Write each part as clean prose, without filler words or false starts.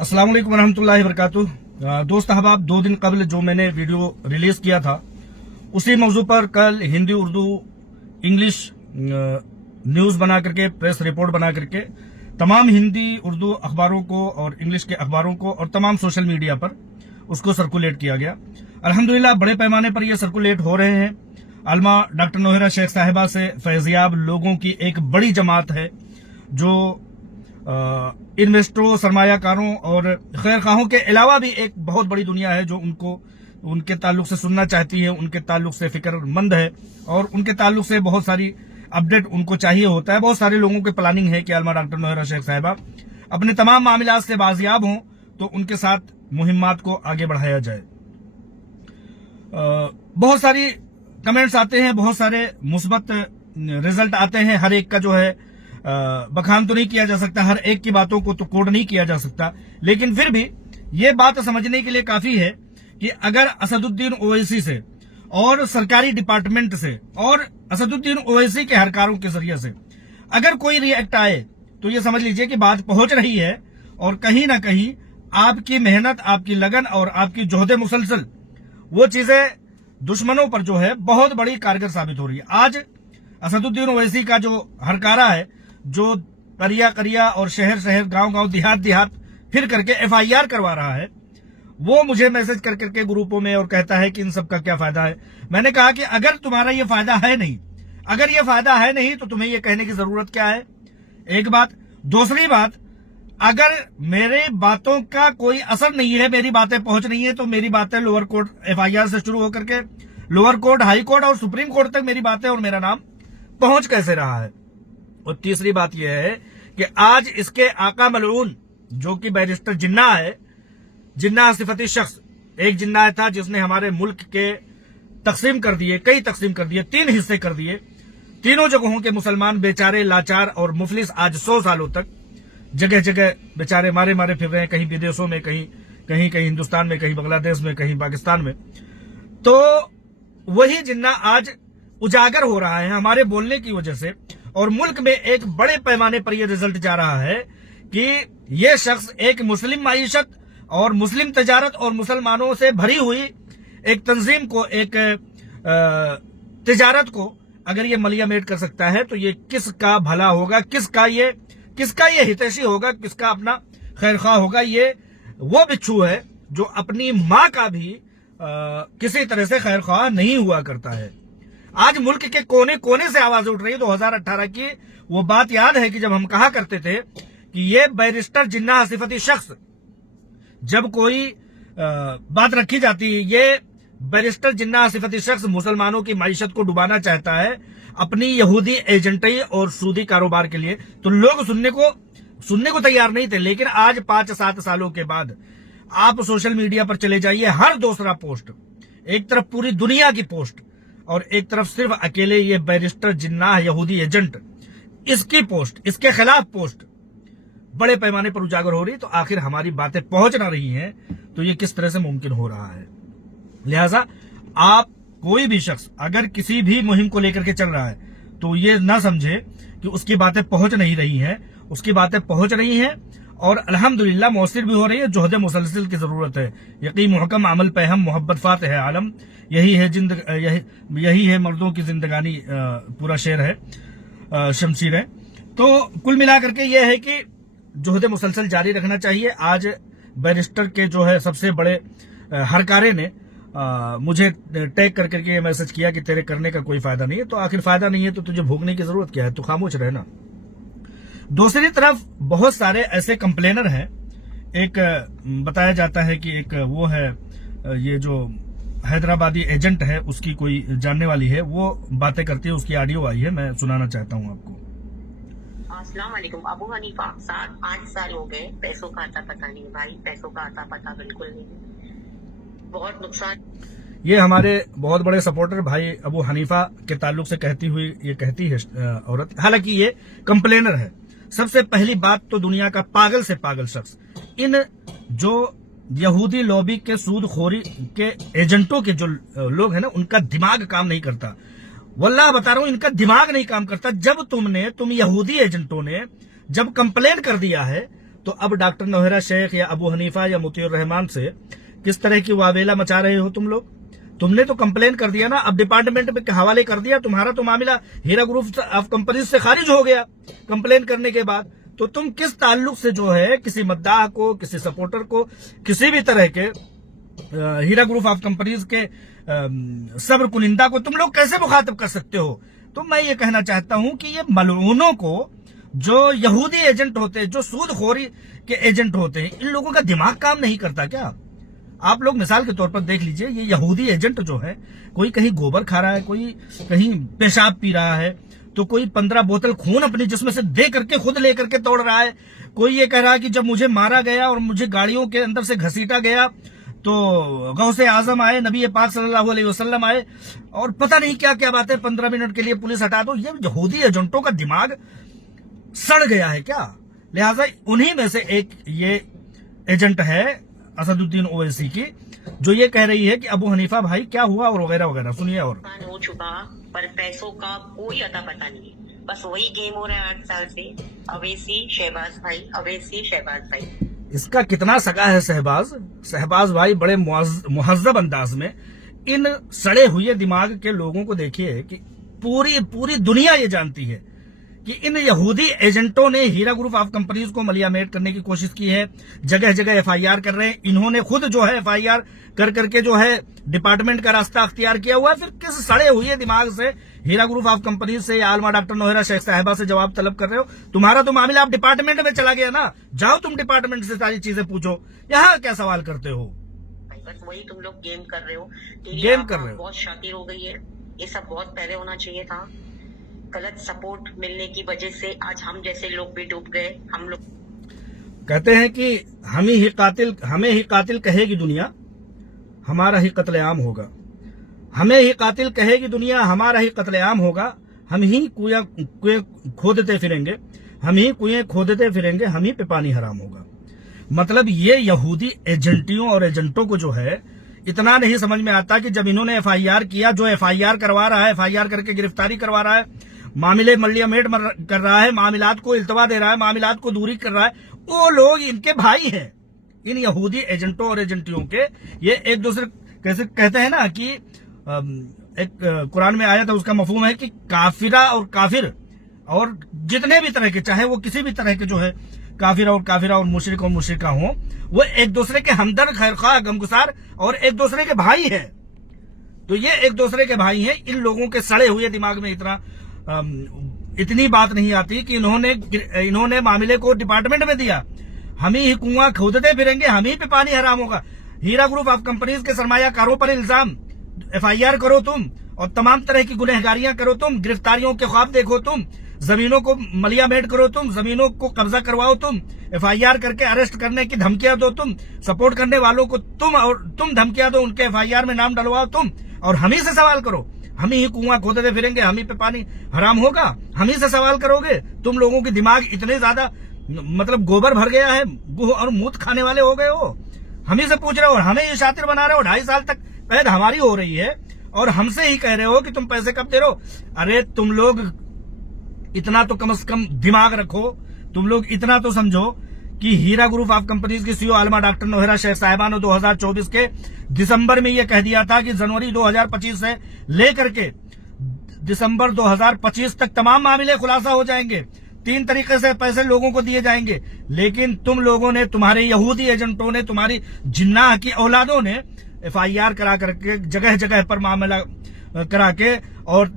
अस्सलाम वालेकुम रहमतुल्लाहि वबरकातुह। दोस्त अहबाब, 2 दिन कबल जो मैंने वीडियो रिलीज किया था उसी मौजू पर कल हिंदी, उर्दू, इंग्लिश न्यूज बना करके, प्रेस रिपोर्ट बना करके तमाम हिंदी उर्दू अखबारों को और इंग्लिश के अखबारों को और तमाम सोशल मीडिया पर उसको सर्कुलेट किया गया। अल्हम्दुलिल्लाह बड़े पैमाने पर यह सर्कुलेट हो रहे हैं। आलमा डॉक्टर नोहरा शेख साहिबा से फैजियाब लोगों की एक बड़ी जमात है जो इन्वेस्टरों, सरमायाकारों और खैरखाहों के अलावा भी एक बहुत बड़ी दुनिया है जो उनको उनके ताल्लुक से सुनना चाहती है, उनके ताल्लुक से फिक्रमंद है और उनके ताल्लुक से बहुत सारी अपडेट उनको चाहिए होता है। बहुत सारे लोगों की प्लानिंग है कि आलमा डॉक्टर नोहरा शेख साहिबा अपने तमाम मामलात से बाजियाब हों तो उनके साथ मुहिम्मात को आगे बढ़ाया जाए। बहुत सारी कमेंट्स आते हैं, बहुत सारे मुस्बत रिजल्ट आते हैं। हर एक का जो है बखान तो नहीं किया जा सकता, हर एक की बातों को तो कोड नहीं किया जा सकता, लेकिन फिर भी ये बात समझने के लिए काफी है कि अगर असदुद्दीन ओवैसी से और सरकारी डिपार्टमेंट से और असदुद्दीन ओवैसी के हरकारों के जरिए से अगर कोई रिएक्ट आए तो ये समझ लीजिए कि बात पहुंच रही है और कहीं ना कहीं आपकी मेहनत, आपकी लगन और आपकी जोहद मुसलसल वो चीजें दुश्मनों पर जो है बहुत बड़ी कारगर साबित हो रही है। आज असदुद्दीन ओवैसी का जो हरकारा है, जो करिया करिया और शहर शहर, गांव गांव, देहात देहात फिर करके FIR करवा रहा है, वो मुझे मैसेज कर करके ग्रुपों में और कहता है कि इन सब का क्या फायदा है। मैंने कहा कि अगर तुम्हारा ये फायदा है नहीं, अगर ये फायदा है नहीं तो तुम्हें ये कहने की जरूरत क्या है, एक बात। दूसरी बात, अगर मेरे बातों का कोई असर नहीं है, मेरी बातें पहुंच नहीं है, तो मेरी बातें लोअर कोर्ट FIR से शुरू होकर के लोअर कोर्ट, हाई कोर्ट और सुप्रीम कोर्ट तक मेरी बातें और मेरा नाम पहुंच कैसे रहा है। और तीसरी बात यह है कि आज इसके आका मलऊन जो कि बैरिस्टर जिन्ना है, जिन्ना सिफती शख्स, एक जिन्ना था जिसने हमारे मुल्क के तकसीम कर दिए, कई तकसीम कर दिए, 3 हिस्से कर दिए। तीनों जगहों के मुसलमान बेचारे, लाचार और मुफलिस आज 100 सालों तक जगह जगह बेचारे मारे मारे फिर रहे हैं, कहीं विदेशों में, कहीं हिंदुस्तान में, कहीं बांग्लादेश में, कहीं पाकिस्तान में। तो वही जिन्ना आज उजागर हो रहा है हमारे बोलने की वजह से, और मुल्क में एक बड़े पैमाने पर यह रिजल्ट जा रहा है कि यह शख्स एक मुस्लिम माईशत और मुस्लिम तजारत और मुसलमानों से भरी हुई एक तंजीम को, एक तिजारत को अगर ये मलियामेट कर सकता है तो ये किसका भला होगा, किसका ये हितैषी होगा, किसका अपना खैरख्वाह होगा। ये वो बिच्छू है जो अपनी मां का भी किसी तरह से खैरख्वाह नहीं हुआ करता है। आज मुल्क के कोने कोने से आवाज उठ रही है। 2018 की वो बात याद है कि जब हम कहा करते थे कि ये बैरिस्टर जिन्ना सिफती शख्स, जब कोई बात रखी जाती है, ये बैरिस्टर जिन्ना सिफती शख्स मुसलमानों की माईशत को डुबाना चाहता है अपनी यहूदी एजेंटी और सूदी कारोबार के लिए, तो लोग सुनने को तैयार नहीं थे। लेकिन आज 5-7 सालों के बाद आप सोशल मीडिया पर चले जाइए, हर दूसरा पोस्ट, एक तरफ पूरी दुनिया की पोस्ट और एक तरफ सिर्फ अकेले ये बैरिस्टर जिन्ना यहूदी एजेंट, इसकी पोस्ट, इसके खिलाफ पोस्ट बड़े पैमाने पर उजागर हो रही। तो आखिर हमारी बातें पहुंच ना रही हैं तो ये किस तरह से मुमकिन हो रहा है। लिहाजा आप कोई भी शख्स अगर किसी भी मुहिम को लेकर के चल रहा है तो ये ना समझे कि उसकी बातें पहुंच नहीं रही हैं, उसकी बातें पहुंच रही हैं और अल्हम्दुलिल्लाह मौसर भी हो रही है। जोहद मुसलसल की जरूरत है, यकीन मुहकम अमल पे हम, मोहब्बत फात है आलम, यही है मर्दों की जिंदगानी, पूरा शेर है, शमशीर है। तो कुल मिलाकर के यह है कि जोहद मुसलसल जारी रखना चाहिए। आज बैरिस्टर के जो है सबसे बड़े हरकारे ने मुझे टैग कर करके ये मैसेज किया कि तेरे करने का कोई फायदा नहीं है। तो आखिर फायदा नहीं है तो तुझे भोगने की जरूरत क्या है, तो खामोश रहना। दूसरी तरफ बहुत सारे ऐसे कंप्लेनर हैं। एक बताया जाता है कि एक वो है, ये जो हैदराबादी एजेंट है उसकी कोई जानने वाली है, वो बातें करती है, उसकी ऑडियो आई है, मैं सुनाना चाहता हूँ आपको। अस्सलाम वालेकुम। अबू हनीफा, 8 साल हो गए, पैसों का आता पता नहीं भाई, पैसों का आता पता बिल्कुल नहीं, बहुत नुकसान। ये हमारे बहुत बड़े सपोर्टर भाई अबू हनीफा के ताल्लुक से कहती है औरत, हालांकि ये कंप्लेनर है। सबसे पहली बात तो दुनिया का पागल से पागल शख्स, इन जो यहूदी लॉबी के सूदखोरी के एजेंटों के जो लोग हैं ना, उनका दिमाग काम नहीं करता। वल्लाह बता रहा हूं, इनका दिमाग नहीं काम करता। जब तुम यहूदी एजेंटों ने जब कंप्लेन कर दिया है तो अब डॉक्टर नौहरा शेख या अबू हनीफा या मुतीउर रहमान से किस तरह की वावेला मचा रहे हो तुम लोग? तुमने तो कंप्लेन कर दिया ना, अब डिपार्टमेंट के हवाले कर दिया, तुम्हारा तो मामला हीरा ग्रुप ऑफ कंपनी से खारिज हो गया कंप्लेन करने के बाद। तो तुम किस ताल्लुक से जो है किसी मद्दाह को, किसी सपोर्टर को, किसी भी तरह के हीरा ग्रुप ऑफ कंपनीज के सब्र कुनिंदा को तुम लोग कैसे मुखातिब कर सकते हो? तो मैं ये कहना चाहता हूं कि ये मलऊनों को, जो यहूदी एजेंट होते हैं, जो सूदखोरी के एजेंट होते हैं, इन लोगों का दिमाग काम नहीं करता क्या? आप लोग मिसाल के तौर पर देख लीजिए, ये यहूदी एजेंट जो है, कोई कहीं गोबर खा रहा है, कोई कहीं पेशाब पी रहा है, तो कोई 15 बोतल खून अपने जिस्म से दे करके खुद लेकर के तोड़ रहा है। कोई ये कह रहा है कि जब मुझे मारा गया और मुझे गाड़ियों के अंदर से घसीटा गया तो गौसे आजम आए, नबी पाक सल्लल्लाहु अलैहि वसल्लम आए, और पता नहीं क्या क्या बातें, 15 मिनट के लिए पुलिस हटा दो। ये यहूदी एजेंटों का दिमाग सड़ गया है क्या? लिहाजा उन्हीं में से एक ये एजेंट है असदुद्दीन ओवैसी की, जो ये कह रही है कि अबू हनीफा भाई क्या हुआ और वगैरह वगैरह। सुनिए। और हो चुका, पर पैसों का कोई अता पता नहीं है, बस वही गेम हो रहा है 8 साल से। अवैसी शहबाज भाई, अवैसी शहबाज भाई। इसका कितना सगा है शहबाज भाई बड़े मुहज्जब अंदाज में इन सड़े हुए दिमाग के लोगों को देखिए कि पूरी दुनिया ये जानती है कि इन यहूदी एजेंटों ने हीरा ग्रुप ऑफ कंपनीज को मलियामेट करने की कोशिश की है। जगह जगह एफआईआर कर रहे हैं। इन्होंने खुद जो है एफआईआर कर करके जो है डिपार्टमेंट का रास्ता अख्तियार किया हुआ है। फिर किस सड़े हुए दिमाग से हीरा ग्रुप ऑफ कंपनीज से या आलमा डॉक्टर नौहरा शेख साहिबा से जवाब तलब कर रहे हो? तुम्हारा तो मामला आप डिपार्टमेंट में चला गया ना, जाओ तुम डिपार्टमेंट से सारी चीजें पूछो, यहाँ क्या सवाल करते हो? बस वही तुम लोग गेम कर रहे हो, गेम कर रहे हो। बहुत शातिर हो गई है, ये सब बहुत पहले होना चाहिए था। गलत सपोर्ट मिलने की वजह से आज हम जैसे लोग भी डूब गए। हम लोग कहते हैं कि हमें ही कातिल कहेगी दुनिया, हमारा ही कत्लेआम होगा। हमें ही कातिल कहेगी दुनिया, हमारा ही कत्लेआम होगा। हम ही कुएं खोदते फिरेंगे, हम ही कुएं खोदते फिरेंगे, हम ही पे पानी हराम होगा। मतलब ये यहूदी एजेंटियों और एजेंटों को जो है इतना नहीं समझ में आता कि जब इन्होंने एफआईआर किया, जो एफआईआर करवा रहा है, एफआईआर करके गिरफ्तारी करवा रहा है, मामले मलियामेट कर रहा है, मामलात को इल्तवा दे रहा है, मामलात को दूरी कर रहा है, वो लोग इनके भाई हैं। इन यहूदी एजेंटों और एजेंटियों के ये एक दूसरे कैसे कहते हैं ना कि एक कुरान में आया था, उसका मफहूम है कि काफिरा और काफिर और जितने भी तरह के, चाहे वो किसी भी तरह के जो है काफिरा और मुशरिक और मुशरिका हो, वो एक दूसरे के हमदर्द, खैरख्वाह, गमगुसार और एक दूसरे के भाई हैं। तो ये एक दूसरे के भाई हैं। इन लोगों के सड़े हुए दिमाग में इतनी बात नहीं आती कि इन्होंने मामले को डिपार्टमेंट में दिया। हम ही कुआं खोदते फिरेंगे, हम ही पे पानी हराम होगा। हीरा ग्रुप ऑफ कंपनीज के सरमायाकारों पर इल्जाम, एफआईआर करो तुम, और तमाम तरह की गुनहगारियां करो तुम, गिरफ्तारियों के ख्वाब देखो तुम, जमीनों को मलियामेट करो तुम, जमीनों को कब्जा करवाओ तुम, एफआईआर करके अरेस्ट करने की धमकियां दो तुम, सपोर्ट करने वालों को तुम धमकियां दो, उनके एफआईआर में नाम डलवाओ तुम, और हम ही से सवाल करो। हम ही कुआं खोदते फिरेंगे, हम ही पे पानी हराम होगा, हम ही से सवाल करोगे। तुम लोगों के दिमाग इतने ज्यादा मतलब गोबर भर गया है, गुह और मूत खाने वाले हो गए हो। हम ही से पूछ रहे हो और हमें ये शातिर बना रहे हो। 2.5 साल तक कैद हमारी हो रही है और हमसे ही कह रहे हो कि तुम पैसे कब दे रहे हो। अरे तुम लोग इतना तो कम से कम दिमाग रखो, तुम लोग इतना तो समझो कि हीरा ग्रुप ऑफ कंपनीज की सीईओ आलमा डॉक्टर नौहरा शेख साहिबा ने 2024 के दिसंबर में यह कह दिया था कि जनवरी 2025 से लेकर के दिसंबर 2025 तक तमाम मामले खुलासा हो जाएंगे, 3 तरीके से पैसे लोगों को दिए जाएंगे। लेकिन तुम लोगों ने, तुम्हारे यहूदी एजेंटों ने, तुम्हारी जिन्नाह की औलादों ने एफआईआर करा करके, जगह जगह पर मामला करा के और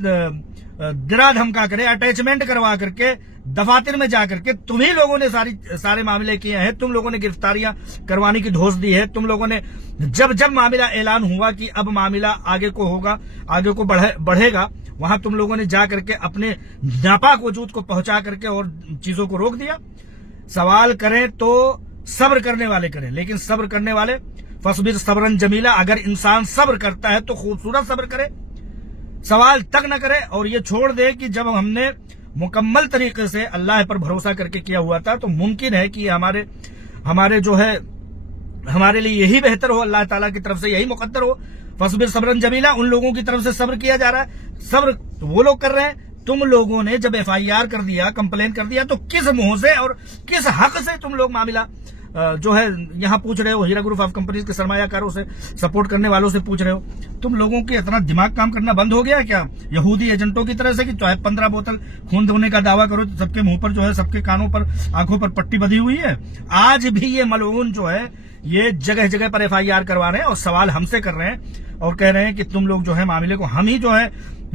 डरा धमका करे, अटैचमेंट करवा करके, दफातर में जाकर के तुम ही लोगों ने सारे मामले किए हैं। तुम लोगों ने गिरफ्तारियां करवाने की धोस दी है। तुम लोगों ने जब मामला ऐलान हुआ कि अब मामला आगे को होगा, आगे को बढ़ेगा, वहां तुम लोगों ने जा करके अपने नापाक वजूद को पहुंचा करके और चीजों को रोक दिया। सवाल करें तो सब्र करने वाले करें, लेकिन सब्र करने वाले फसबिर सब्रन जमीला, अगर इंसान सब्र करता है तो खूबसूरत सब्र करे, सवाल तक न करे और ये छोड़ दे कि जब हमने मुकम्मल तरीके से अल्लाह पर भरोसा करके किया हुआ था तो मुमकिन है कि हमारे जो है हमारे लिए यही बेहतर हो, अल्लाह ताला की तरफ से यही मुकद्दर हो। फसबिर सब्रन जमीला, उन लोगों की तरफ से सब्र किया जा रहा है। सब्र तो वो लोग कर रहे हैं तुम लोगों ने जब FIR कर दिया, कंप्लेन कर दिया, तो किस मुंह से और किस हक से तुम लोग मामला जो है यहाँ पूछ रहे हो? हीरा ग्रुप ऑफ कंपनीज के सरमायाकारों से, सपोर्ट करने वालों से पूछ रहे हो? तुम लोगों के इतना दिमाग काम करना बंद हो गया क्या यहूदी एजेंटों की तरह से, कि चाहे 15 बोतल खून धोने का दावा करो तो सबके मुंह पर जो है, सबके कानों पर, आंखों पर पट्टी बंधी हुई है? आज भी ये मलऊन जो है ये जगह जगह पर FIR करवा रहे हैं और सवाल हमसे कर रहे हैं और कह रहे हैं कि तुम लोग जो है मामले को हम ही जो है,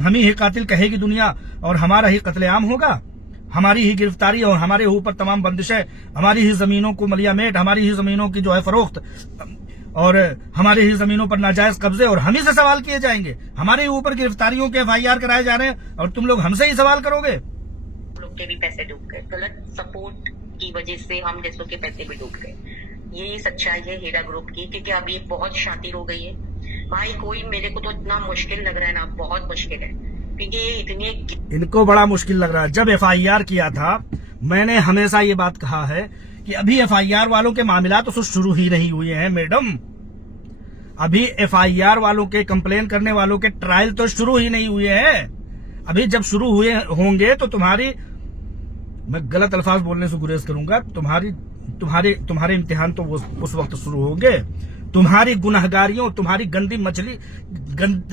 हम ही कातिल कहेगी दुनिया और हमारा ही कत्लेआम होगा, हमारी ही गिरफ्तारी और हमारे ऊपर तमाम बंदिशें, हमारी ही जमीनों को मलियामेट, हमारी ही जमीनों की जो है फरोख्त और हमारी ही जमीनों पर नाजायज कब्जे, और हम ही से सवाल किए जाएंगे। हमारे ऊपर गिरफ्तारियों के FIR कराए जा रहे हैं और तुम लोग हमसे ही सवाल करोगे। लोग के भी पैसे डूब गए, गलत सपोर्ट की वजह से हम जैसों के पैसे भी डूब गए। यही सच्चाई है हीरा ग्रुप की, क्योंकि अभी बहुत शातिर हो गई है भाई। कोई मेरे को तो इतना मुश्किल लग रहा है ना, बहुत मुश्किल है, क्योंकि ये इतनी, इनको बड़ा मुश्किल लग रहा है। जब FIR किया था, मैंने हमेशा ये बात कहा है कि अभी FIR वालों के मामला तो शुरू ही नहीं हुए हैं मैडम। अभी FIR वालों के, कंप्लेन करने वालों के ट्रायल तो शुरू ही नहीं हुए हैं। अभी जब शुरू हुए होंगे तो तुम्हारी, मैं गलत अल्फाज बोलने से गुरेज करूंगा, तुम्हारे इम्तिहान तो उस वक्त शुरू होंगे। तुम्हारी गुनहगारियों, तुम्हारी गंदी मछली,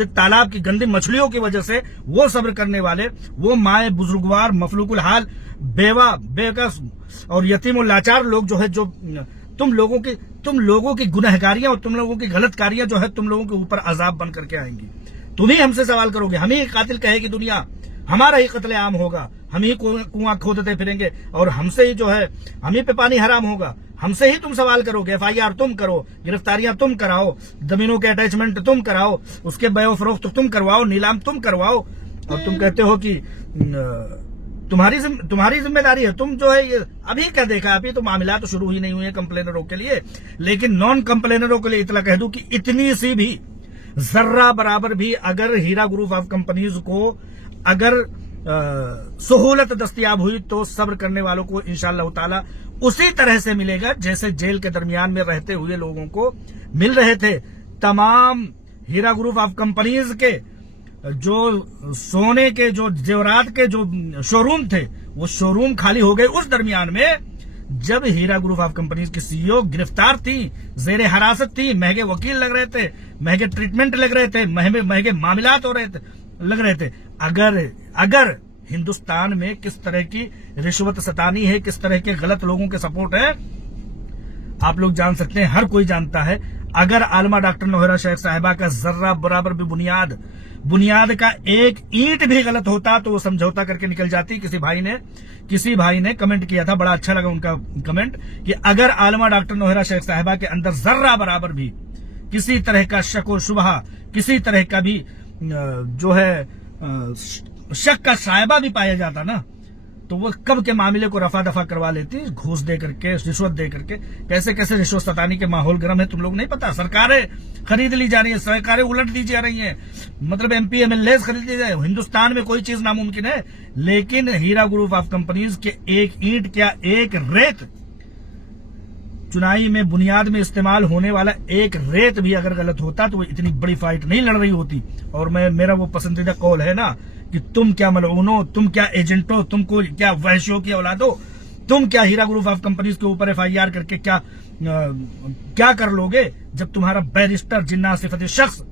तालाब की गंदी मछलियों की वजह से वो सब्र करने वाले, वो माए बुजुर्गवार, मफलूकुल हाल, बेवा, बेकस और यतीम और लाचार लोग जो है, जो तुम लोगों की गुनहगारियां और तुम लोगों की गलतकारियां जो है तुम लोगों के ऊपर अजाब बन करके आएंगी। तुम ही हमसे सवाल करोगे, हम ही कातिल कहेगी दुनिया, हमारा ही कत्लेआम होगा, हम ही कुआं खोदते फिरेंगे और हमसे ही जो है, हम ही पे पानी हराम होगा, हमसे ही तुम सवाल करोगे। FIR तुम करो, गिरफ्तारियां तुम कराओ, जमीनों के अटैचमेंट तुम कराओ, उसके बयो फरोख्त तुम करवाओ, नीलाम तुम करवाओ, और तुम कहते हो कि तुम्हारी जिम्मेदारी है। तुम जो है, अभी क्या देखा, अभी तो मामला तो शुरू ही नहीं हुए कंप्लेनरों के लिए, लेकिन नॉन कंप्लेनरों के लिए इतना कह दूं कि इतनी सी भी, जर्रा बराबर भी अगर हीरा ग्रुप ऑफ कंपनीज को अगर सहूलत दस्तयाब हुई तो सब्र करने वालों को इंशाअल्लाह ताला उसी तरह से मिलेगा जैसे जेल के दरमियान में रहते हुए लोगों को मिल रहे थे। तमाम हीरा ग्रुप ऑफ कंपनीज के जो सोने के, जो जेवरात के जो शोरूम थे, वो शोरूम खाली हो गए। उस दरमियान में जब हीरा ग्रुप ऑफ कंपनीज की CEO गिरफ्तार थी, जेर हिरासत थी, महंगे वकील लग रहे थे, महंगे ट्रीटमेंट लग रहे थे, महंगे मामलात लग रहे थे। अगर हिंदुस्तान में किस तरह की रिश्वत सतानी है, किस तरह के गलत लोगों के सपोर्ट है, आप लोग जान सकते हैं, हर कोई जानता है। अगर आलमा डॉक्टर नौहरा शेख साहिबा का जर्रा बराबर भी बुनियाद का एक ईंट भी गलत होता तो वो समझौता करके निकल जाती। किसी भाई ने कमेंट किया था, बड़ा अच्छा लगा उनका कमेंट, कि अगर आलमा डॉक्टर नौहरा शेख साहिबा के अंदर जर्रा बराबर भी किसी तरह का शक व शुबहा, किसी तरह का भी जो है शक का सायबा भी पाया जाता ना, तो वो कब के मामले को रफा दफा करवा लेती, घूस दे करके, रिश्वत दे करके। कैसे कैसे रिश्वत सतानी के माहौल गर्म है तुम लोग नहीं पता। सरकारें खरीद ली जा रही है, सरकारें उलट दी जा रही हैं, मतलब MP MLAs खरीद ली जाए। हिंदुस्तान में कोई चीज नामुमकिन है, लेकिन हीरा ग्रुप ऑफ कंपनीज के एक ईंट क्या एक रेत, चुनाई में बुनियाद में इस्तेमाल होने वाला एक रेत भी अगर गलत होता तो वो इतनी बड़ी फाइट नहीं लड़ रही होती। और मेरा वो पसंदीदा कौल है ना कि तुम क्या मलऊनो, तुम क्या एजेंटो, तुमको क्या वहशियों की औलादो, तुम क्या हीरा ग्रुप ऑफ कंपनीज के ऊपर FIR करके क्या कर लोगे। जब तुम्हारा बैरिस्टर जिन्ना सिफत शख्स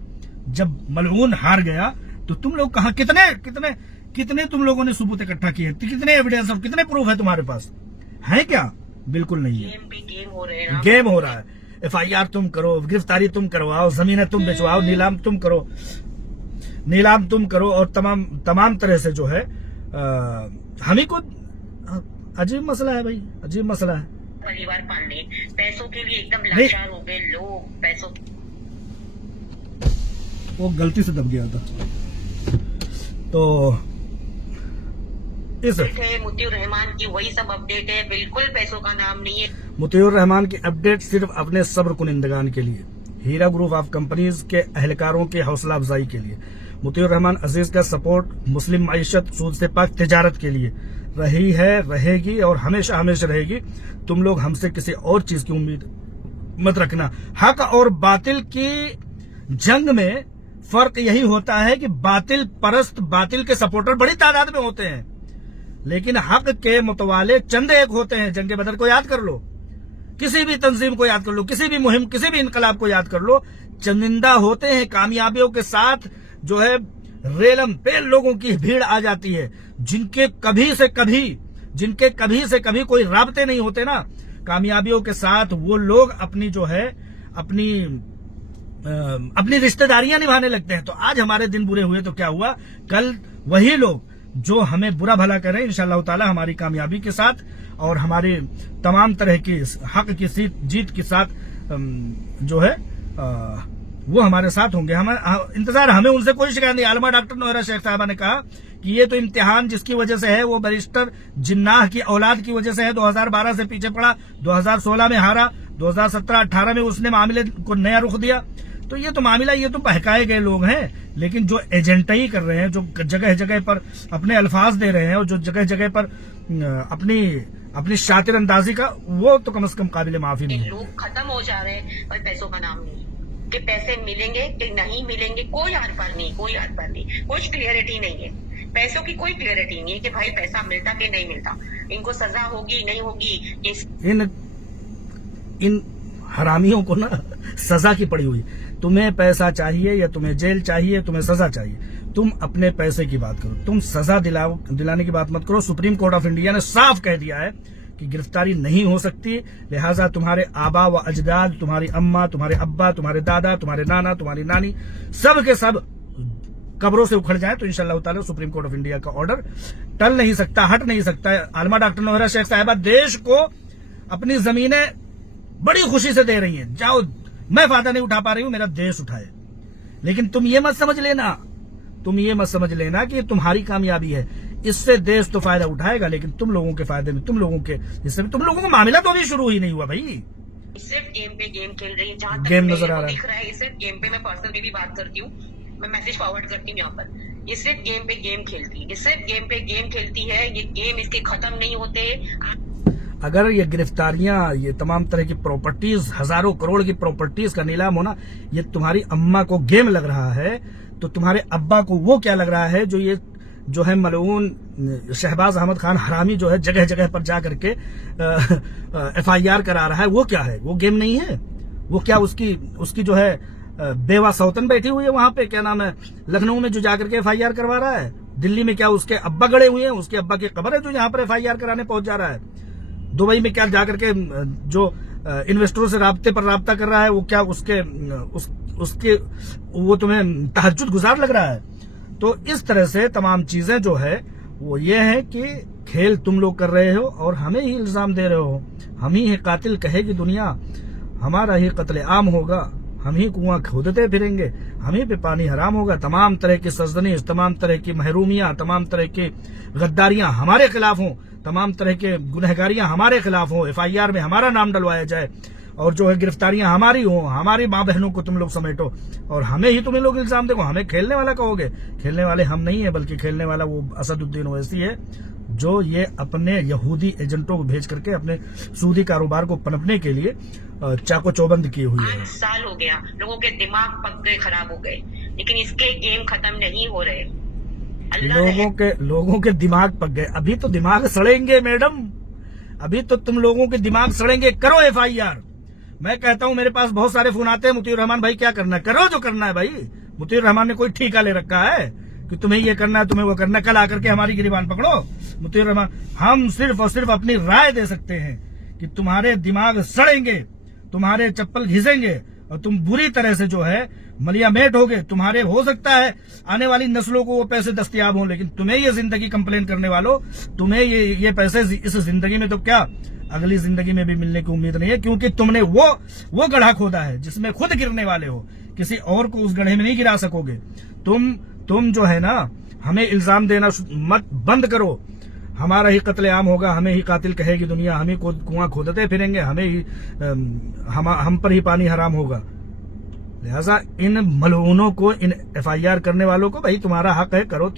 जब मलऊन हार गया तो तुम लोग कहां, कितने तुम लोगों ने सबूत इकट्ठा किए, कितने एविडेंस और कितने प्रूफ है तुम्हारे पास, है क्या? बिल्कुल नहीं है। गेम हो रहा है। FIR तुम करो, गिरफ्तारी तुम करवाओ, जमीनें तुम बेचवाओ, नीलाम तुम करो और तमाम तरह से जो है हम ही को अजीब मसला है भाई, अजीब मसला है। परिवार पालने, पैसों के लिए एकदम लाचार हो गए लोग, पैसों, वो गलती से दब गया था। तो मुतीउर रहमान की वही सब अपडेट है, बिल्कुल पैसों का नाम नहीं है। मुतीउर रहमान की अपडेट सिर्फ अपने सब्र कुनिंदगान के लिए, हीरा ग्रुप ऑफ कंपनीज के अहलकारों की हौसला अफजाई के लिए। मुतीउर रहमान अजीज का सपोर्ट मुस्लिम मईशत, सूद से पाक तिजारत के लिए रही है, रहेगी और हमेशा हमेशा रहेगी। तुम लोग हमसे किसी और चीज की उम्मीद मत रखना। हक और बातिल की जंग में فرق یہی ہوتا ہے کہ باطل پرست باطل کے سپورٹر بڑی تعداد میں ہوتے ہیں، لیکن حق کے متوالے چند ایک ہوتے ہیں. جنگ بدر کو یاد کر لو، کسی بھی تنظیم کو یاد کر لو، کسی بھی مہم، کسی بھی انقلاب کو یاد کر لو، چنندہ ہوتے ہیں. کامیابیوں کے ساتھ جو ہے ریلم پیل لوگوں کی بھیڑ آ جاتی ہے، جن کے کبھی سے کبھی کوئی رابطے نہیں ہوتے نا. کامیابیوں کے ساتھ وہ لوگ اپنی جو ہے اپنی رشتہ داریاں نبھانے لگتے ہیں. تو آج ہمارے دن برے ہوئے تو کیا ہوا، کل وہی لوگ جو ہمیں برا بھلا کریں انشاءاللہ تعالی ہماری کامیابی کے ساتھ اور ہماری تمام طرح کی حق کی جیت کے ساتھ جو ہے وہ ہمارے ساتھ ہوں گے. انتظار ہمیں ان سے کوئی شکایت نہیں. عالمہ ڈاکٹر نوہرہ شیخ صاحبہ نے کہا کہ یہ تو امتحان جس کی وجہ سے ہے وہ بیرسٹر جناح کی اولاد کی وجہ سے ہے. 2012 سے پیچھے پڑا، 2016 میں ہارا، 2017-18 میں اس نے معاملے کو نیا رخ دیا. تو یہ تو معاملہ، یہ تو بہکائے گئے لوگ ہیں. لیکن جو ایجنٹائی کر رہے ہیں، جو جگہ جگہ پر اپنے الفاظ دے رہے ہیں اور جو جگہ جگہ پر اپنی شاطر اندازی کا، وہ تو کم از کم قابل معافی نہیں ہے. لوگ ختم ہو جا رہے ہیں اور پیسوں کا نام نہیں کہ پیسے ملیں گے کہ نہیں ملیں گے. کوئی آر پار نہیں، کچھ کلیئرٹی نہیں ہے. پیسوں کی کوئی کلیئرٹی نہیں ہے کہ بھائی پیسہ ملتا کہ نہیں ملتا، ان کو سزا ہوگی نہیں ہوگی. ان حرامیوں کو نا سزا کی پڑی ہوئی. تمہیں پیسہ چاہیے یا تمہیں جیل چاہیے، تمہیں سزا چاہیے، تم اپنے پیسے کی بات کرو، تم سزا دلانے کی بات مت کرو. سپریم کورٹ آف انڈیا نے صاف کہہ دیا ہے کہ گرفتاری نہیں ہو سکتی، لہٰذا تمہارے آبا و اجداد، تمہاری اماں، تمہارے ابا، تمہارے دادا، تمہارے نانا، تمہاری نانی، سب کے سب قبروں سے اکھڑ جائیں تو انشاءاللہ تعالی سپریم کورٹ آف انڈیا کا آرڈر ٹل نہیں سکتا، ہٹ نہیں سکتا. عالمہ ڈاکٹر نوہرہ شیخ صاحبہ دیش کو اپنی زمینیں بڑی خوشی سے دے رہی ہیں. جاؤ، میں فائدہ نہیں اٹھا پا رہی ہوں، میرا دیش اٹھائے. لیکن تم یہ مت سمجھ لینا کہ یہ تمہاری کامیابی ہے. اس سے دیش تو فائدہ اٹھائے گا، لیکن تم لوگوں کے فائدے میں، تم لوگوں کو معاملہ تو ابھی شروع ہی نہیں ہوا بھائی. صرف گیم پہ گیم کھیل رہی ہے. جہاں تک گیم نظر آ رہا ہے، دکھ رہا ہے، صرف گیم پہ. میں پرسنلی بھی بات کرتی ہوں، میں میسج فارورڈ کرتی ہوں یہاں پر. یہ صرف گیم پہ گیم کھیلتی ہے. یہ گیم اس کے ختم نہیں ہوتے. اگر یہ گرفتاریاں، یہ تمام طرح کی پراپرٹیز، ہزاروں کروڑ کی پراپرٹیز کا نیلام ہونا، یہ تمہاری اماں کو گیم لگ رہا ہے تو تمہارے ابا کو وہ کیا لگ رہا ہے جو ہے ملعون شہباز احمد خان حرامی جو ہے جگہ جگہ پر جا کر کے FIR کرا رہا ہے، وہ کیا ہے؟ وہ گیم نہیں ہے. وہ کیا اس کی جو ہے بیوہ سوتن بیٹھی ہوئی ہے وہاں پہ، کیا نام ہے، لکھنؤ میں جو جا کر کے FIR کروا رہا ہے. دلی میں کیا اس کے ابا گڑے ہوئے ہیں، اس کے ابا کی قبر ہے جو یہاں پر FIR کرانے پہنچ جا رہا ہے. دبئی میں کیا جا کر کے جو انویسٹروں سے رابطہ کر رہا ہے، وہ کیا اس کے وہ تمہیں تہجد گزار لگ رہا ہے. تو اس طرح سے تمام چیزیں جو ہے وہ یہ ہے کہ کھیل تم لوگ کر رہے ہو اور ہمیں ہی الزام دے رہے ہو. ہم ہی قاتل کہے گی دنیا، ہمارا ہی قتل عام ہوگا، ہم ہی کنواں کھودتے پھریں گے، ہم ہی پہ پانی حرام ہوگا. تمام طرح کی سرزنش، تمام طرح کی محرومیاں، تمام طرح کی غداریاں ہمارے خلاف ہوں، تمام طرح کے گنہگاریاں ہمارے خلاف ہوں، FIR میں ہمارا نام ڈلوایا جائے اور جو ہے گرفتاریاں ہماری ہوں، ہماری ماں بہنوں کو تم لوگ سمیٹو اور ہمیں ہی تمہیں لوگ الزام دے گو. ہمیں کھیلنے والا کہو گے؟ کھیلنے والے ہم نہیں ہیں، بلکہ کھیلنے والا وہ اسد الدین اویسی ہے جو یہ اپنے یہودی ایجنٹوں کو بھیج کر کے اپنے سودی کاروبار کو پنپنے کے لیے چاقو چوبند کیے ہوئے ہیں. 8 سال ہو گیا، لوگوں کے دماغ پک گئے، خراب ہو گئے، لیکن اس کے گیم ختم نہیں ہو رہے. لوگوں کے دماغ پک گئے. ابھی تو دماغ سڑیں گے میڈم، ابھی تو تم لوگوں کے دماغ سڑیں گے. کرو FIR. میں کہتا ہوں میرے پاس بہت سارے فون آتے ہیں، مطیع الرحمان بھائی کیا کرنا ہے؟ کرو جو کرنا ہے بھائی. مطیع الرحمان نے کوئی ٹھیکہ لے رکھا ہے کہ تمہیں یہ کرنا ہے، تمہیں وہ کرنا ہے؟ کل آ کر کے ہماری گریبان پکڑو. مطیع الرحمان، ہم صرف اور صرف اپنی رائے دے سکتے ہیں کہ تمہارے دماغ سڑیں گے، تمہارے چپل گھسیں گے اور تم بری طرح سے جو ہے ملیا میٹ ہوگے. تمہارے ہو سکتا ہے آنے والی نسلوں کو وہ پیسے دستیاب ہوں، لیکن تمہیں یہ زندگی کمپلین کرنے والوں، تمہیں یہ پیسے اس زندگی میں تو کیا اگلی زندگی میں بھی ملنے کی امید نہیں ہے، کیونکہ تم نے وہ گڑھا کھودا ہے جس میں خود گرنے والے ہو. کسی اور کو اس گڑھے میں نہیں گرا سکو گے. تم جو ہے نا ہمیں الزام دینا مت بند کرو. ہمارا ہی قتل عام ہوگا، ہمیں ہی قاتل کہے گی دنیا، ہمیں کنواں کھودتے پھریں گے، ہمیں ہی ہم پر ہی پانی حرام ہوگا. لہذا ان ملعونوں کو، ان FIR کرنے والوں کو، بھائی تمہارا حق ہے، کرو.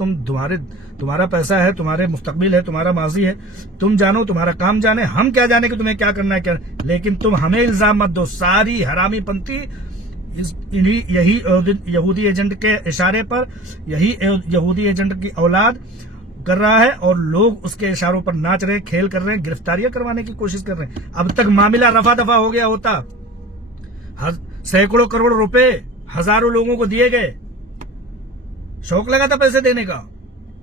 تمہارا پیسہ ہے، تمہارے مستقبل ہے، تمہارا ماضی ہے، تم جانو، تمہارا کام جانے. ہم کیا جانے کہ تمہیں کیا کرنا ہے، لیکن تم ہمیں الزام مت دو. ساری حرامی پنتی यही यहूदी एजेंट के इशारे पर यही यहूदी एजेंट की औलाद कर रहा है और लोग उसके इशारों पर नाच रहे, खेल कर रहे हैं, गिरफ्तारियां करवाने की कोशिश कर रहे हैं। अब तक मामला रफा दफा हो गया होता, सैकड़ों करोड़ रुपए हजारों लोगों को दिए गए। शौक लगा था पैसे देने का,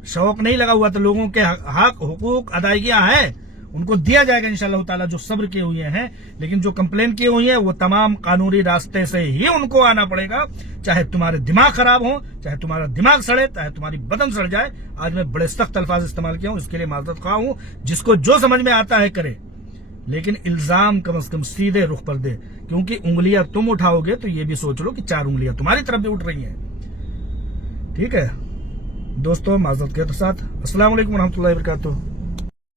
शौक नहीं लगा हुआ। तो लोगों के हक हुकूक अदायगियां हैं, उनको दिया जाएगा इंशाअल्लाह ताला, जो सब्र किए हुए हैं। लेकिन जो कंप्लेन किए हुए हैं वो तमाम कानूनी रास्ते से ही उनको आना पड़ेगा, चाहे तुम्हारे दिमाग खराब हो, चाहे तुम्हारा दिमाग सड़े, चाहे तुम्हारी बदन सड़ जाए। आज मैं बड़े सख्त अल्फाज इस्तेमाल किया हूं, इसके लिए माजरत खा हूं। जिसको जो समझ में आता है करे, लेकिन इल्जाम कम से कम सीधे रुख पर दे, क्योंकि उंगलियां तुम उठाओगे तो ये भी सोच लो कि 4 उंगलियां तुम्हारी तरफ भी उठ रही हैं। ठीक है दोस्तों, माजरत के साथ अस्सलाम वालेकुम रहमतुल्लाहि व बरकातुहू।